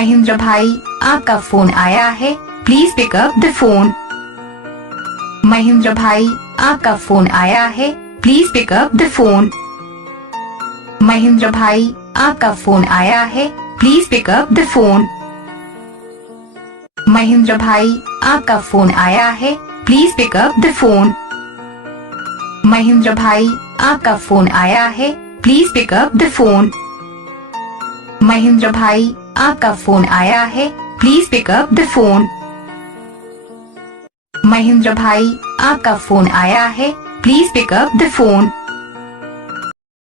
महेंद्र भाई, आपका फोन आया है, please pick up the phone. Mahendra भाई, आपका फोन आया है, please pick up the phone. Mahendra भाई, आपका फोन आया है, please pick up the phone. Mahendra भाई, आपका फोन आया है, please pick up the phone. Mahendra भाई, आपका फोन आया है, please pick up the phone. Mahendra भाई, आपका फोन आया है, please pick up the phone. Mahendra भाई, आपका फोन आया है, please pick up the phone.